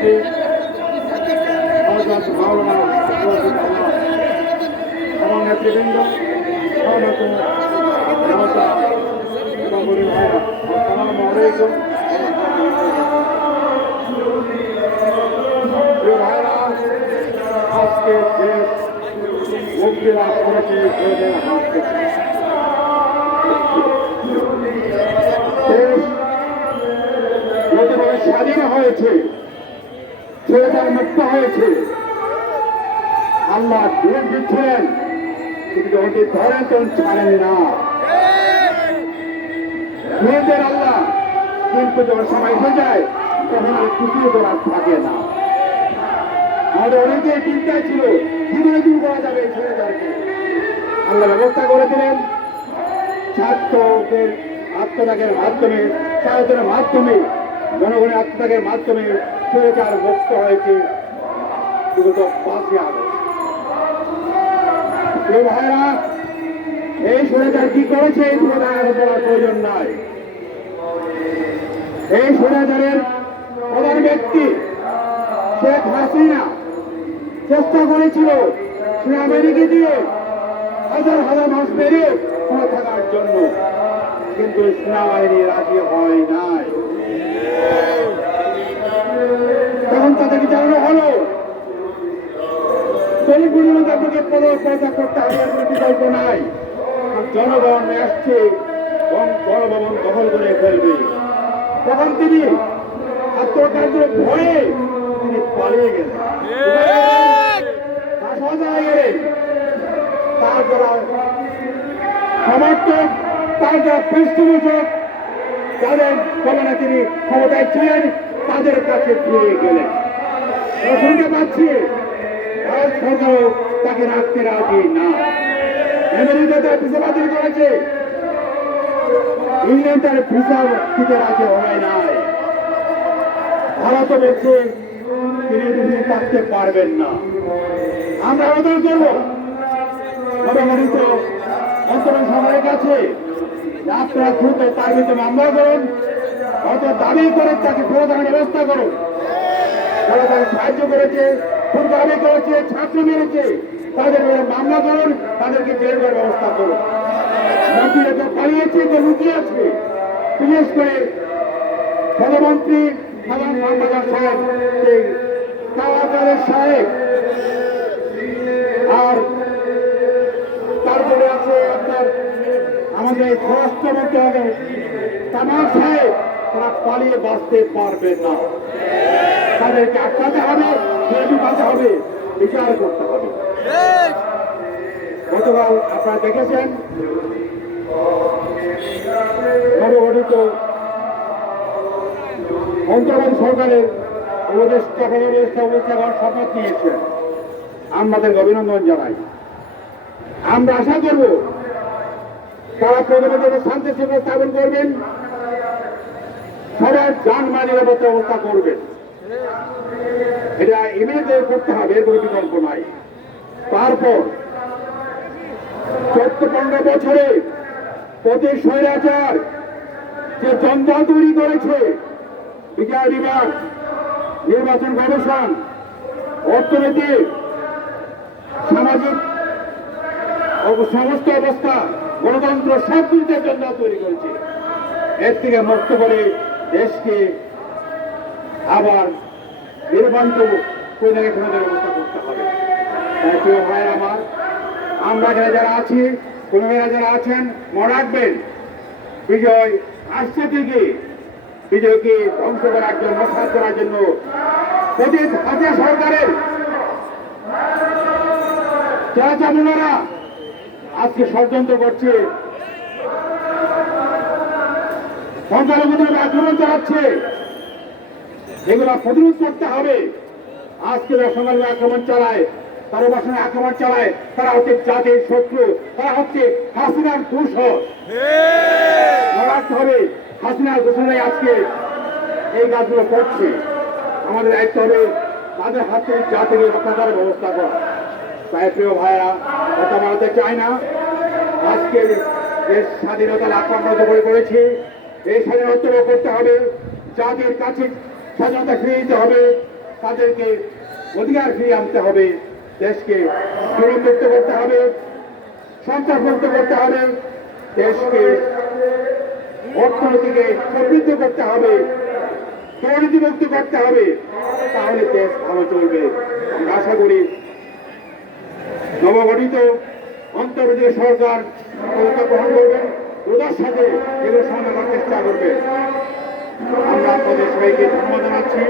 সভাপতি এবং নেতৃবৃন্দ আজকে দেশ মুক্তি লাভ করেছে দেশের হাত থেকে। দেশ যতভাবে স্বাধীন হয়েছে, ছেলেটার মুক্ত হয়েছে, আল্লাহ দেশ দিচ্ছেন, কিন্তু ওটি ধরেন তো ছাড়েন না মেয়েদের আল্লাহ। কিন্তু যখন সময় হয়ে যায় তখন আর কিছুই করার থাকে না। আমাদের অনেকে চিন্তায় ছিল কিভাবে দূর করা যাবে এই ছেলেদেরকে। আল্লাহ ব্যবস্থা করে দিলেন ছাত্রদের আত্মত্যাগের মাধ্যমে, ছাত্রদের মাধ্যমে, জনগণের আত্মত্যাগের মাধ্যমে ছেলেটার মুক্ত হয়েছে বিগত 5ই আগস্ট। প্রিয় ভাইরা, এই ছেলেটার কি করেছে এই বলার প্রয়োজন নাই। এই স্বৈরাচারের প্রধান ব্যক্তি শেখ হাসিনা চেষ্টা করেছিল সে আমেরিকা দিয়ে হাজার হাজার মানুষ মেরে পড়ে থাকার জন্য, কিন্তু সেনাবাহিনী রাজি হয় নাই। তখন তাদেরকে জানানো হলো দলিতগুলো তাদেরকে পদত্যাগ করতে হবে, কোনো বিকল্প নাই। জনগণ আসছে এবং গণভবন দখল করে ফেলবে। তখন তিনি আত্মকার্যের ভয়ে তিনি পালিয়ে গেলেন, গেলেন। তার যারা সমর্থক, তার যারা পৃষ্ঠপোষক, যাদের কল্যাণে তিনি ক্ষমতায় ছিলেন, তাদের কাছে ফিরে গেলেন। শুনতে পাচ্ছি ভারত সরকারও তাকে রাখতে রাজি না। আমেরিকা তার ভিসা বাতিল করেছে, ইংল্যান্ড তার ভিসা দিতে রাজি হয় নাই। ভারতও বলছে তিনি দেশে থাকতে পারবেন না। আমরা আবেদন করব গণমানিত অন্তরীণ সরকারের কাছে আপনারা দ্রুত তার বিরুদ্ধে মামলা করুন, হয়তো দাবি করে তাকে ফেরত আনার ব্যবস্থা করুন। তারা তাকে সাহায্য করেছে, খুন দাবি করেছে, ছাত্র মেরেছে, তাদের মামলা করুন, তাদেরকে জেল করার ব্যবস্থা করুন। মন্ত্রীরা তো পালিয়েছে, যে লুকিয়ে আছে, বিশেষ করে প্রধানমন্ত্রী সাহেব, সাহেব, আর তারপরে আছে আপনার আমাদের স্বরাষ্ট্রমন্ত্রী হবে তামার সাহেব। তারা পালিয়ে বাঁচতে পারবে না, তাদেরকে আটকাতে হবে, ঢুকাতে হবে, বিচার করতে হবে। গতকাল আপনারা দেখেছেন নবগঠিত অন্তর্বর্তী সরকারের উপদেষ্টা শপথ নিয়েছেন। আমাদের অভিনন্দন জানাই। আমরা আশা করব তারা প্রথমে শান্তি শৃঙ্খলা স্থাপন করবেন, সবার যানবাহন নিরাপত্তা ব্যবস্থা করবেন। এটা ইমিডিয়েট করতে হবে, এর কোনো বিকল্প নাই। তারপর 14-15 বছরে প্রতি স্বৈরাচার যে জঞ্জাল তৈরি করেছে, বিচার বিভাগ, নির্বাচন কমিশন, অর্থনীতি, সামাজিক সমস্ত অবস্থা, গণতন্ত্র সব কিছুর জন্য তৈরি করেছে। এর থেকে মুক্ত করে দেশকে আবার নির্বাচিত করে ব্যবস্থা করতে হবে। তাই প্রিয় ভাই আমার, আমরা এখানে যারা আছি, কোন যারা আছেন, মনে রাখবেন বিজয় আসছে থেকে বিজয়কে ধ্বংস করার জন্য, নস্বাত করার জন্য হাতিয়া সরকারের যারা চামুনারা আজকে ষড়যন্ত্র করছে, সংখ্যালঘুদের আক্রমণ চালাচ্ছে, এগুলো প্রতিরোধ করতে হবে। আজকে যারা সংখ্যালঘু আক্রমণ চালায়, তার উপাসনে আক্রমণ চালায়, তারা হচ্ছে জাতির শত্রু, তারা হচ্ছে হাসিনার দূষণ। রাখতে হবে হাসিনার দূষণে আজকে এই কাজগুলো করছে। আমাদের দায়িত্ব হবে তাদের হাত থেকে জাতিকে রক্ষা করার ব্যবস্থা করা। তাই প্রিয় ভাইরা, কথা বলতে চাই না। আজকে দেশ স্বাধীনতা লাভ করে করেছি, এই স্বাধীনতা করতে হবে, জাতির কাছে স্বাধীনতা ফিরে দিতে হবে, তাদেরকে অধিকার ফিরিয়ে আনতে হবে, দেশকে জুলুমমুক্ত করতে হবে, সন্ত্রাসমুক্ত করতে হবে, দেশকে অর্থনীতিকে সমৃদ্ধ করতে হবে, দুর্নীতিমুক্ত করতে হবে। তাহলে দেশ ভালো চলবে। আমরা আশা করি নবগঠিত অন্তর্বর্তী সরকার ক্ষমতা গ্রহণ করবেন, ওদের সাথে এগুলো সমাধান করার চেষ্টা করবে। আমরা আপনাদের সবাইকে ধন্যবাদ জানাচ্ছি।